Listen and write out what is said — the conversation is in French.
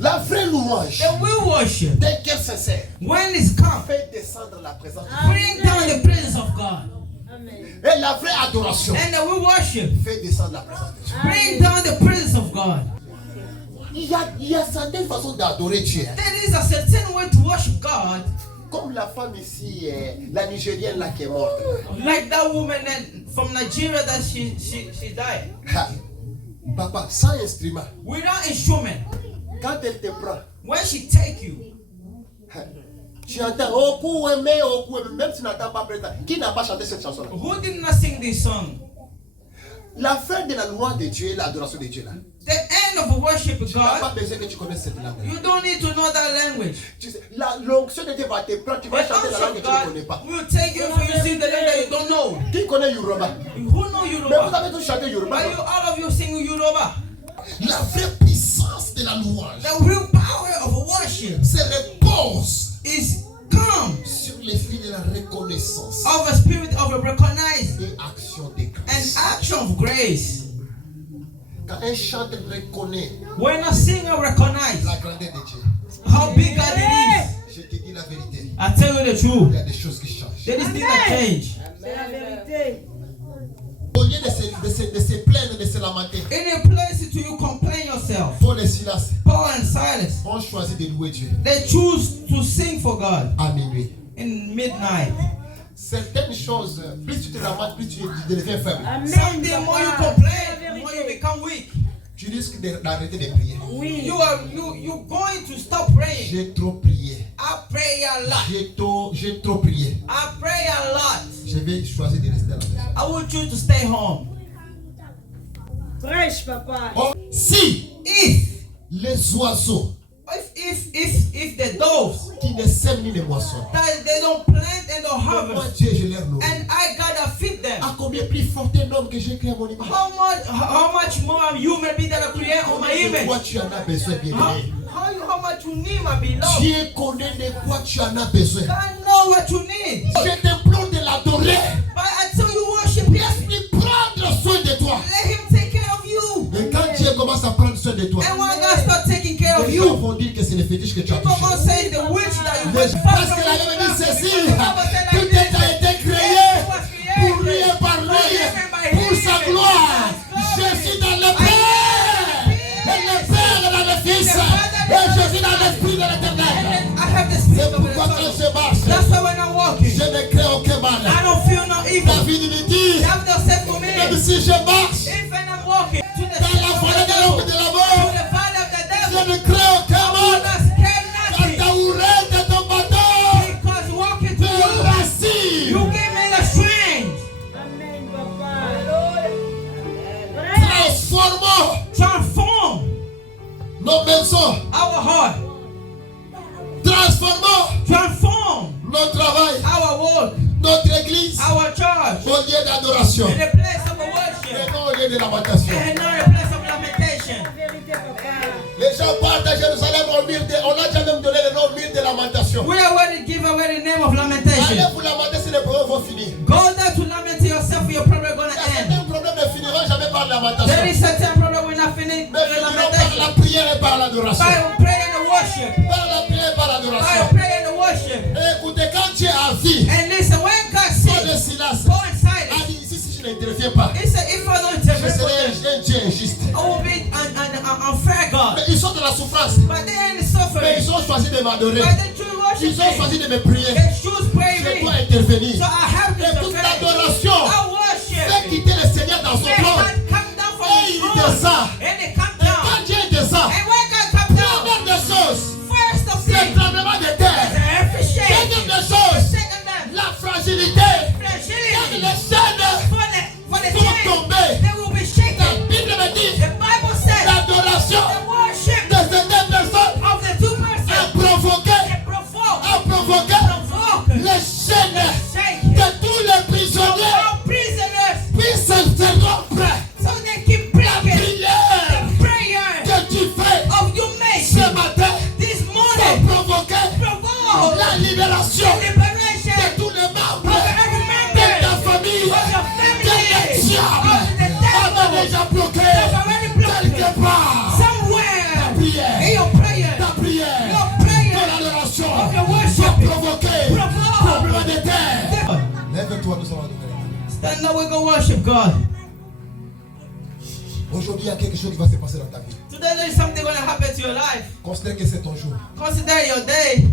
La vraie louange, The real worship, dès qu'elle sincère, when it's come, fait descendre la présence de bring down the presence of God. Dieu. Et la vraie adoration, And the real worship, fait descendre la présence de Dieu. bring down the presence of God. Il y a certaines façons d'adorer Dieu. There is a certain way to worship God. Comme la femme ici, la Nigérienne là qui est morte. Like that woman from Nigeria that she died. Ha. Papa, sans instrument, Without instrument. quand elle te prend, When she take you, tu entends oh coup aimé, même si tu n'entends pas présent. Qui n'a pas chanté cette chanson là? who did not sing this song? La fin de la louange de Dieu et l'adoration de Dieu là. The end of worship Tu n'as God, pas besoin que tu connaisses cette langue. you don't need to know that language. Tu sais, l'onction de Dieu va te prendre, tu vas The chanter la langue que unction of tu ne connais God pas. will take you for you sing the language that you don't know. Qui connaît Yoruba? Who know Mais vous Yoruba? avez tous chanté Yoruba. But you, all of you sing Yoruba. La vraie puissance de la louange The real power of worship se repose is come sur l'esprit de la reconnaissance of a spirit of a recognized et action de and grâce. action of grace. Quand un chanteur reconnaît When a singer recognizes la grandeur de Dieu, how big God it is, je te dis la vérité, I tell you the truth, il y a des choses qui changent. there is things that change. C'est la vérité. Au lieu de se plaindre, de se lamenter, In a place to you complain yourself, Paul et Silas Paul and Silas, ont choisi de louer Dieu they choose to sing for God à minuit. in midnight. Certaines choses, plus tu te lamentes, plus tu deviens faible. Amen. Something more you complain, more you become weak. Tu risques d'arrêter de prier. Oui. You going to stop praying. J'ai trop prié. I pray a lot. J'ai trop prié. I pray a lot. Je vais choisir de rester à la maison. I want you to stay home. Prêche, papa. Oh, si If les oiseaux if the doves qui ne sèment ni ne moissonnent, that they don't plant and don't moi harvest, Dieu je leur nourris. and I gotta feed them, À combien plus fort un homme que j'ai créé à mon image? how much more human being that I create on my De quoi image? tu en as besoin, bien-aimé? How much you need, my beloved? Dieu connaît de quoi tu en as besoin. I know what you need, Je t'implore de l'adorer. but until you worship Him, Laisse-lui prendre soin de toi. let Him take care of you. Et quand Dieu commence à prendre soin de toi, And when God starts taking care of les gens you, vont dire que c'est le fétiche que tu as people touché. gonna say the witch that you Parce que la Bible dit ceci, tout a été créé pour lui et par lui, pour sa gloire. Je suis dans le Père, et le Père est dans le Fils, et je suis dans l'Esprit de l'Éternel. I have the spirit C'est of pourquoi the quand Son. je marche, That's why when I'm walking, je ne crée aucun mal. I don't feel no evil. David lui dit, Have no said for me. même si je marche If when I'm walking to the dans la forêt de l'ombre de la mort, the valley of the je devil, ne crée aucun I will mal. not scare Quand nothing. ta hourette et ton bâton Because walking to me you, rassirent. you give me the strength. Amen, papa. Prêche. Transformons Transform nos maisons. our heart. Transformons Transform notre travail, our work, notre église, our church, au lieu d'adoration in the place of et worship, non au lieu de lamentation. and not a place of lamentation. La vérité, papa. Les gens partent à Jérusalem au mur de, on a déjà même donné le nom mur de lamentation. We are going to give away the name of Allez lamentation. vous lamenter si les problèmes vont finir. Go there to lament to yourself, your problem going Il y to a end. certains problèmes ne finiront jamais par lamentation, There is certain problem we're not finished mais with finiront par lamentation. la prière et par l'adoration. By prayer and worship. Par la prière et par By l'adoration. prayer and worship. Et écoutez, quand tu es à vie, And listen, when God Paul et sees Silas Paul and a Silas, dit ici si je n'interviens pas, he said, if I don't je intervene for serai them, un Dieu injuste. I will be an unfair God. Mais ils sont dans la souffrance, But they ain't mais suffering. ils ont choisi de m'adorer. But they choose worship Ils ont me. choisi de me prier. They choose pray Je dois me. intervenir. So I have to Et toute intervene. l'adoration I fait worship. quitter le Seigneur dans son May trône. God come down from Et his il throne. descend. And they come Et down. quand Dieu descend, And when God comes down, première des choses, first of c'est le things, tremblement de terre. there's an earth Deuxième shake. des choses, Second them, la fragilité. Quand fragility. les chaînes For the sont chains, tombées, they will be la shaken. Bible me dit, The Bible says l'adoration the worship de ces deux personnes of the two a persons provoqué, they provoke les chaînes shake de tous les prisonniers all prisoners puissent s'interrompre. so they keep La breaking. prière And now we go worship God. Aujourd'hui, il y a quelque chose qui va se passer dans ta vie. Today there is something going to happen to your life. Considère que c'est ton jour. Consider your day.